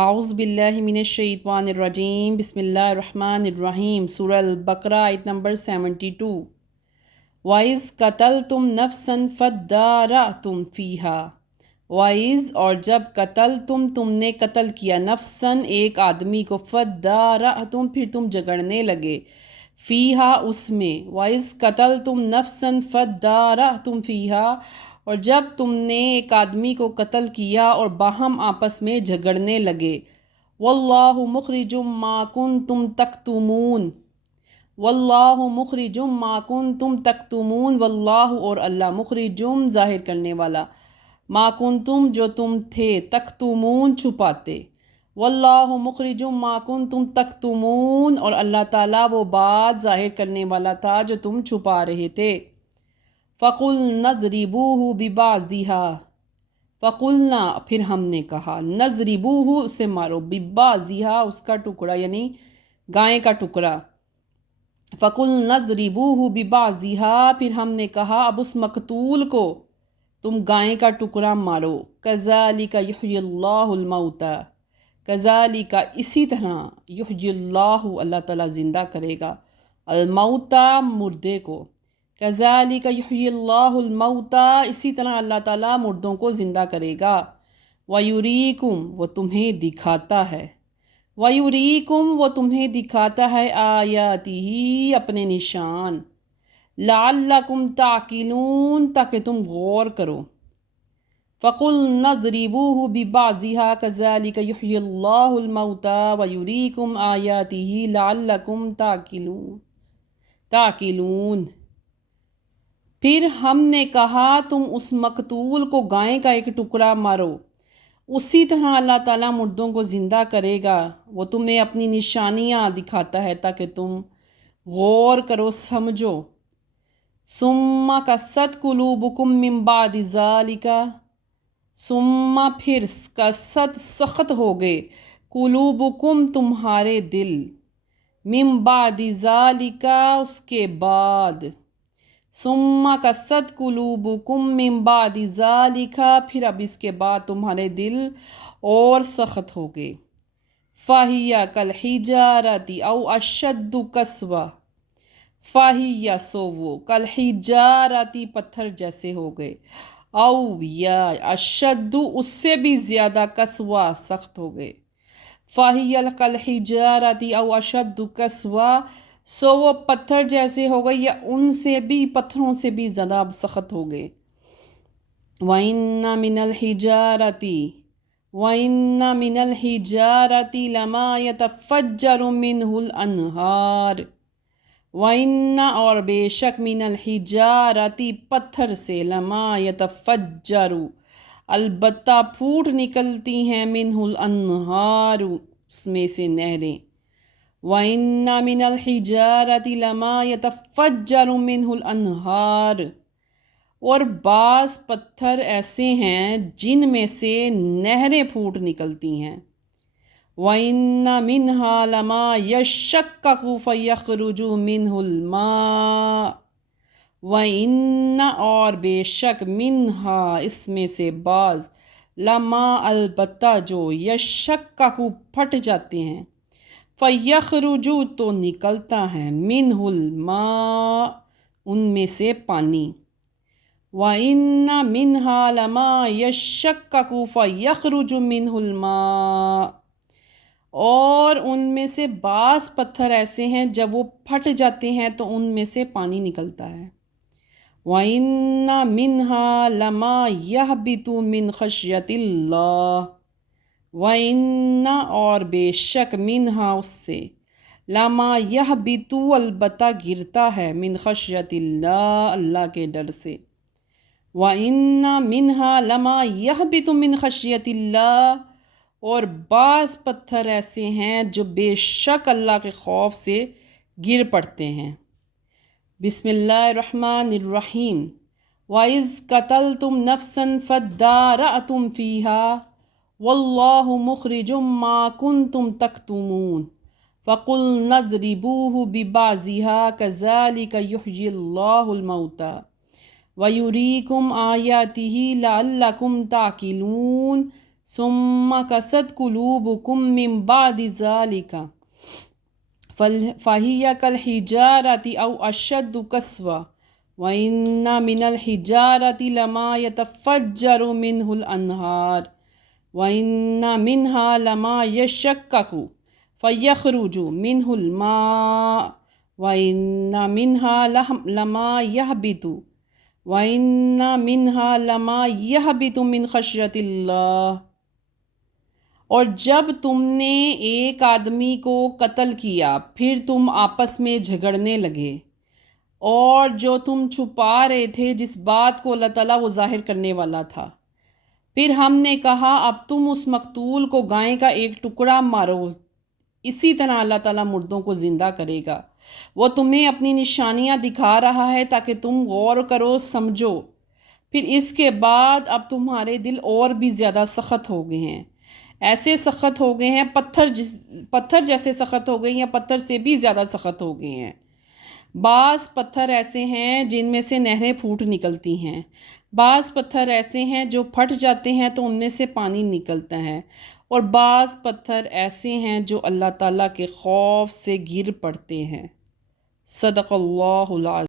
اعوذ باللہ من الشیطان الرجیم بسم اللہ الرحمن الرحیم سورہ البقرہ آیت نمبر 72۔ وَإِذْ قَتَلْتُمْ نَفْسًا فَادَّارَأْتُمْ فِيهَا، وَإِذْ اور جب تم نے قتل کیا نفساً ایک آدمی کو، فَادَّارَأْتُمْ پھر تم جھگڑنے لگے، فِيهَا اس میں، وَإِذْ قَتَلْتُمْ نَفْسًا فَادَّارَأْتُمْ فِيهَا اور جب تم نے ایک آدمی کو قتل کیا اور باہم آپس میں جھگڑنے لگے، واللہ مخرج ما کنتم تکتمون، واللہ مخرج ما کنتم تکتمون، واللہ اور اللہ مخرجم ظاہر کرنے والا، ما کنتم جو تم تھے، تکتمون چھپاتے، واللہ مخرجم ما کنتم تکتمون اور اللہ تعالیٰ وہ بات ظاہر کرنے والا تھا جو تم چھپا رہے تھے۔ فَقُلْنَا اضْرِبُوهُ بِبَعْضِهَا، فَقُلْنَا پھر ہم نے کہا، نَضْرِبُوهُ اسے مارو، بِبَعْضِهَا اس کا ٹکڑا یعنی گائے کا ٹکڑا، فَقُلْنَا اضْرِبُوهُ بِبَعْضِهَا پھر ہم نے کہا اب اس مقتول کو تم گائے کا ٹکڑا مارو، كَذَلِكَ يُحْيِي اللَّهُ الْمَوْتَى، كَذَلِكَ اسی طرح، يُحْيِي اللَّهُ اللہ تعالیٰ زندہ کرے گا، الموتى مردے کو، کذالک یحیی اللہ الموتى اسی طرح اللہ تعالیٰ مردوں کو زندہ کرے گا، ویریکم وہ تمہیں دکھاتا ہے، ویریکم وہ تمہیں دکھاتا ہے آیاتہ اپنے نشان، لعلکم تعقلون تاکہ تم غور کرو، فَقُلْنَا اضْرِبُوهُ بِبَعْضِهَا كَذَلِكَ يُحْيِي اللَّهُ الْمَوْتَى وَيُرِيكُمْ آيَاتِهِ لَعَلَّكُمْ تعقلون۔ پھر ہم نے کہا تم اس مقتول کو گائے کا ایک ٹکڑا مارو، اسی طرح اللہ تعالیٰ مردوں کو زندہ کرے گا، وہ تمہیں اپنی نشانیاں دکھاتا ہے تاکہ تم غور کرو سمجھو۔ ثم قست قلوبکم من بعد ذالک، ثم پھر قست سخت ہو گئے، قلوبکم تمہارے دل، من بعد ذالک اس کے بعد، ثم قست قلوبکم من بعد ذالک پھر اب اس کے بعد تمہارے دل اور سخت ہو گئے، فَهِيَ كَالْحِجَارَةِ أَوْ أَشَدُّ قَسْوَةً، فَهِيَ سو وہ، كَالْحِجَارَةِ پتھر جیسے ہو گئے، او یا اشد اس سے بھی زیادہ قسوہ سخت ہو گئے، فَهِيَ كَالْحِجَارَةِ أَوْ أَشَدُّ قَسْوَةً سو وہ پتھر جیسے ہو گئے یا ان سے بھی پتھروں سے بھی زیادہ سخت ہو گئے، وَإِنَّ مِنَ الْحِجَارَةِ وَإِنَّ مِنَ الْحِجَارَةِ لَمَا يَتَفَجَّرُ مِنْهُ الْأَنْهَارُ، وَإِنَّ اور بے شک من الْحِجَارَةِ پتھر سے، لَمَا يَتَفَجَّرُ البتہ پھوٹ نکلتی ہیں، مِنْهُ الْأَنْهَارُ اس میں سے نہریں، وَإِنَّ مِنَ الْحِجَارَةِ لَمَا يَتَفَجَّرُ مِنْهُ الْأَنْهَارُ اور بعض پتھر ایسے ہیں جن میں سے نہریں پھوٹ نکلتی ہیں، وَإِنَّ مِنْهَا لَمَا يَشَّقَّقُ فَيَخْرُجُ مِنْهُ الْمَاءُ، وَإِنَّ اور بے شک مِنْهَا اس میں سے بعض، لَمَا البتہ جو، يَشَّقَّقُ پھٹ جاتے ہیں، فَيَخْرُجُ تو نکلتا ہے، مِنْهُ الْمَاءُ ان میں سے پانی، وَإِنَّ مِنْهَا لَمَا يَشَّقَّقُ فَيَخْرُجُ مِنْهُ الْمَاءُ اور ان میں سے بعض پتھر ایسے ہیں جب وہ پھٹ جاتے ہیں تو ان میں سے پانی نکلتا ہے، وَإِنَّ مِنْهَا لَمَا يَهْبِطُ مِنْ خَشْيَةِ اللَّهِ، وَإِنَّ اور بے شک مِنْهَا اس سے، لَمَا يَهْبِطُ البتہ گرتا ہے، مِنْ خَشْيَةِ اللَّهِ اللہ کے ڈر سے، وَإِنَّ مِنْهَا لَمَا يَهْبِطُ مِنْ خَشْيَةِ اللَّهِ اور بعض پتھر ایسے ہیں جو بے شک اللہ کے خوف سے گر پڑتے ہیں۔ بسم اللہ الرحمن الرحیم، وَإِذْ قَتَلْتُمْ نَفْسًا فَادَّارَأْتُمْ فِيهَا وَاللَّهُ مُخْرِجٌ مَا كُنْتُمْ تَكْتُمُونَ فَقُلْنَا اضْرِبُوهُ بِبَعْضِهَا كَذَلِكَ يُحْيِي اللَّهُ الْمَوْتَى وَيُرِيكُمْ آيَاتِهِ لَعَلَّكُمْ تَعْقِلُونَ ثم قست قلوبکم من بعد ذلک فہی کالحجارۃ او اشد قسوۃ وَإِنَّ مِنَ الْحِجَارَةِ لَمَا يَتَفَجَّرُ مِنْهُ الْأَنْهَارُ وَإِنَّ مِنْهَا لَمَا يَشَّقَّقُ فَيَخْرُجُ مِنْهُ الْمَاءُ وَإِنَّ مِنْهَا لَمَا يَهْبِطُ وَإِنَّ مِنْهَا لَمَا يَهْبِطُ مِنْ خَشْيَةِ اللَّهِ۔ اور جب تم نے ایک آدمی کو قتل کیا پھر تم آپس میں جھگڑنے لگے، اور جو تم چھپا رہے تھے جس بات کو اللہ تعالیٰ وہ ظاہر کرنے والا تھا، پھر ہم نے کہا اب تم اس مقتول کو گائے کا ایک ٹکڑا مارو، اسی طرح اللہ تعالیٰ مردوں کو زندہ کرے گا۔ وہ تمہیں اپنی نشانیاں دکھا رہا ہے تاکہ تم غور کرو، سمجھو۔ پھر اس کے بعد اب تمہارے دل اور بھی زیادہ سخت ہو گئے ہیں، ایسے سخت ہو گئے ہیں پتھر جیسے سخت ہو گئے ہیں، یا پتھر سے بھی زیادہ سخت ہو گئے ہیں۔ بعض پتھر ایسے ہیں جن میں سے نہریں پھوٹ نکلتی ہیں، بعض پتھر ایسے ہیں جو پھٹ جاتے ہیں تو ان میں سے پانی نکلتا ہے، اور بعض پتھر ایسے ہیں جو اللہ تعالیٰ کے خوف سے گر پڑتے ہیں۔ صدق اللہ العظیم۔